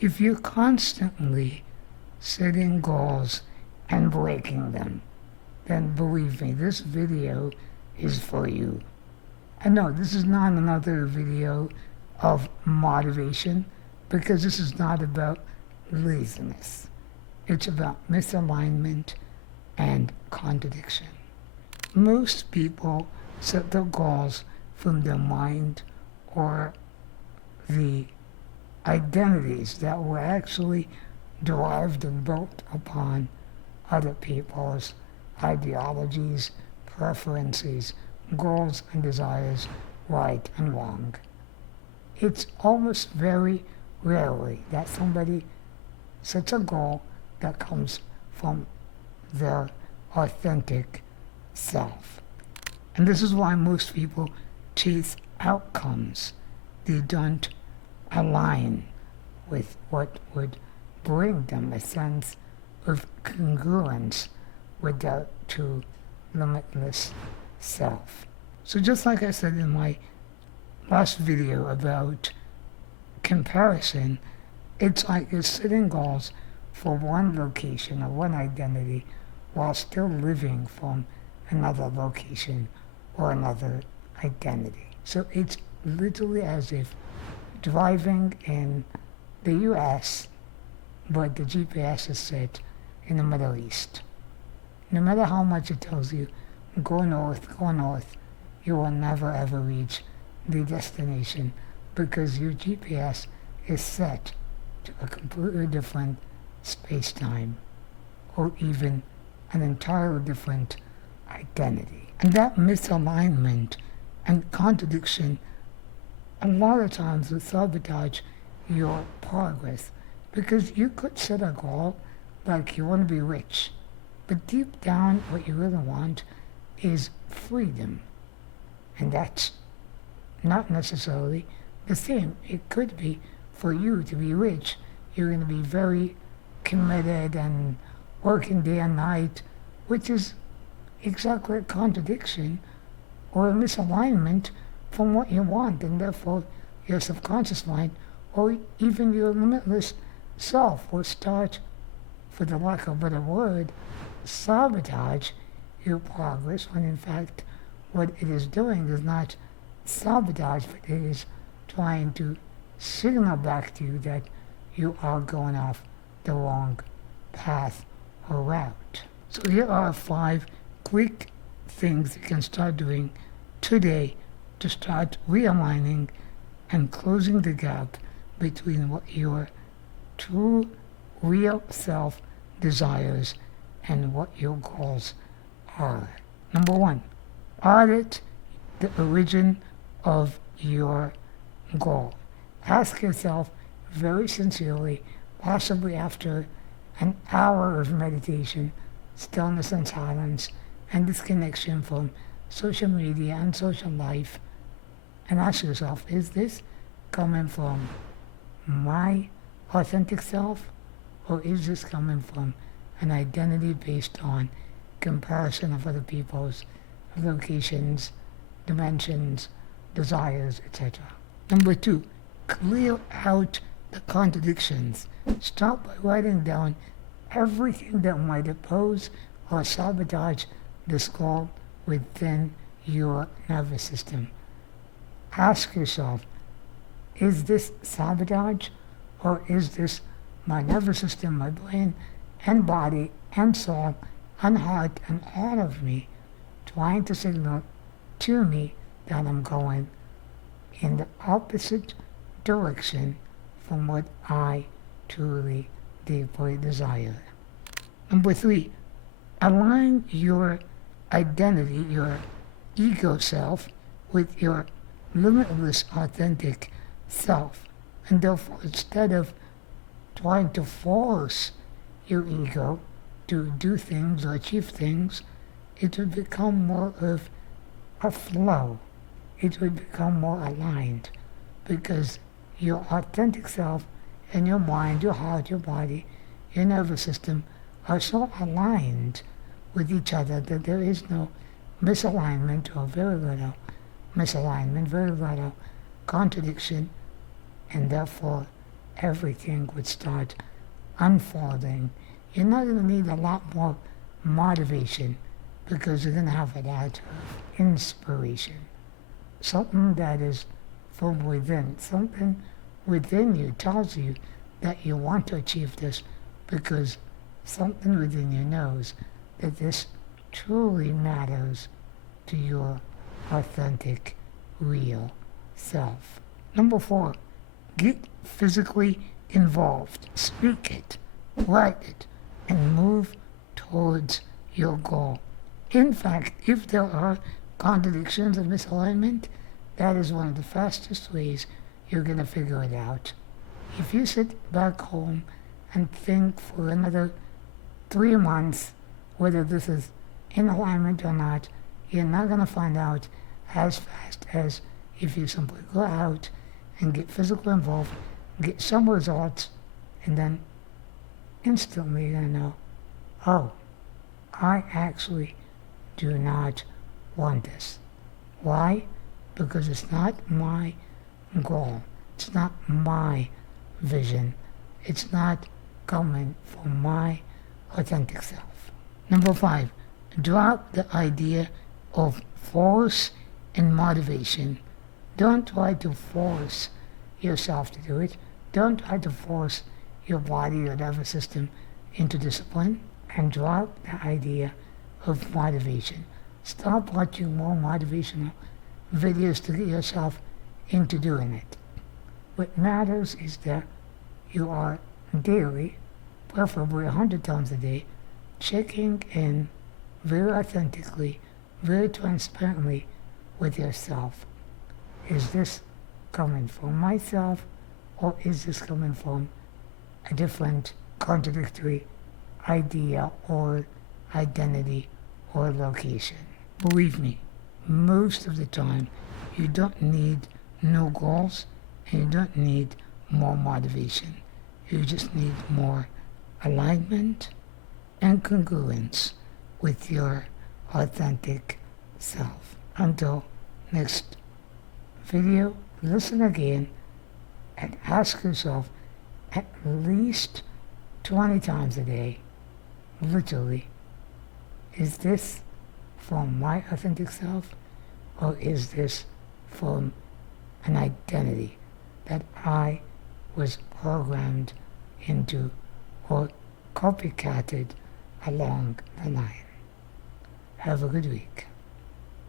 If you're constantly setting goals and breaking them, then believe me, this video is for you. And no, this is not another video of motivation, because this is not about laziness. It's about misalignment and contradiction. Most people set their goals from their mind or the identities that were actually derived and built upon other people's ideologies, preferences, goals and desires, right and wrong. It's almost very rarely that somebody sets a goal that comes from their authentic self. And this is why most people chase outcomes. They don't align with what would bring them a sense of congruence with their true limitless self. So just like I said in my last video about comparison, it's like you're setting goals for one location or one identity while still living from another location or another identity. So it's literally as if driving in the US, but the GPS is set in the Middle East. No matter how much it tells you, go north, you will never ever reach the destination, because your GPS is set to a completely different space-time, or even an entirely different identity. And that misalignment and contradiction a lot of times will sabotage your progress, because you could set a goal like you want to be rich, but deep down what you really want is freedom. And that's not necessarily the same. It could be for you to be rich, you're going to be very committed and working day and night, which is exactly a contradiction or a misalignment from what you want, and therefore your subconscious mind or even your limitless self will start, for the lack of a better word, sabotage your progress, when in fact what it is doing is not sabotage, but it is trying to signal back to you that you are going off the wrong path or route. So here are 5 quick things you can start doing today to start realigning and closing the gap between what your true real self desires and what your goals are. Number 1, audit the origin of your goal. Ask yourself very sincerely, possibly after an hour of meditation, stillness and silence, and disconnection from social media and social life, and ask yourself, is this coming from my authentic self, or is this coming from an identity based on comparison of other people's locations, dimensions, desires, etc. Number 2, clear out the contradictions. Start by writing down everything that might oppose or sabotage this goal within your nervous system. Ask yourself, is this sabotage, or is this my nervous system, my brain and body and soul and heart and all of me trying to signal to me that I'm going in the opposite direction from what I truly deeply desire? Number 3, align your identity, your ego self, with your limitless authentic self. And therefore, instead of trying to force your ego to do things or achieve things, it would become more of a flow. It would become more aligned, because your authentic self and your mind, your heart, your body, your nervous system are so aligned with each other that there is no misalignment, or very little misalignment, very little contradiction, and therefore everything would start unfolding. You're not going to need a lot more motivation because you're going to have a lot of inspiration. Something that is from within. Something within you tells you that you want to achieve this because something within you knows that this truly matters to your authentic, real self. Number 4, get physically involved. Speak it, write it, and move towards your goal. In fact, if there are contradictions and misalignment, that is one of the fastest ways you're going to figure it out. If you sit back home and think for another 3 months whether this is in alignment or not, you're not going to find out as fast as if you simply go out and get physically involved, get some results, and then instantly you're going to know, oh, I actually do not want this. Why? Because it's not my goal. It's not my vision. It's not coming from my authentic self. Number 5, drop the idea of force and motivation. Don't try to force yourself to do it. Don't try to force your body or nervous system into discipline, and drop the idea of motivation. Stop watching more motivational videos to get yourself into doing it. What matters is that you are daily, preferably 100 times a day, checking in very authentically, very transparently with yourself. Is this coming from myself, or is this coming from a different contradictory idea or identity or location? Believe me, most of the time you don't need new goals and you don't need more motivation. You just need more alignment and congruence with your authentic self. Until next video, listen again and ask yourself at least 20 times a day, literally, is this from my authentic self, or is this from an identity that I was programmed into or copycatted along the line? Have a good week.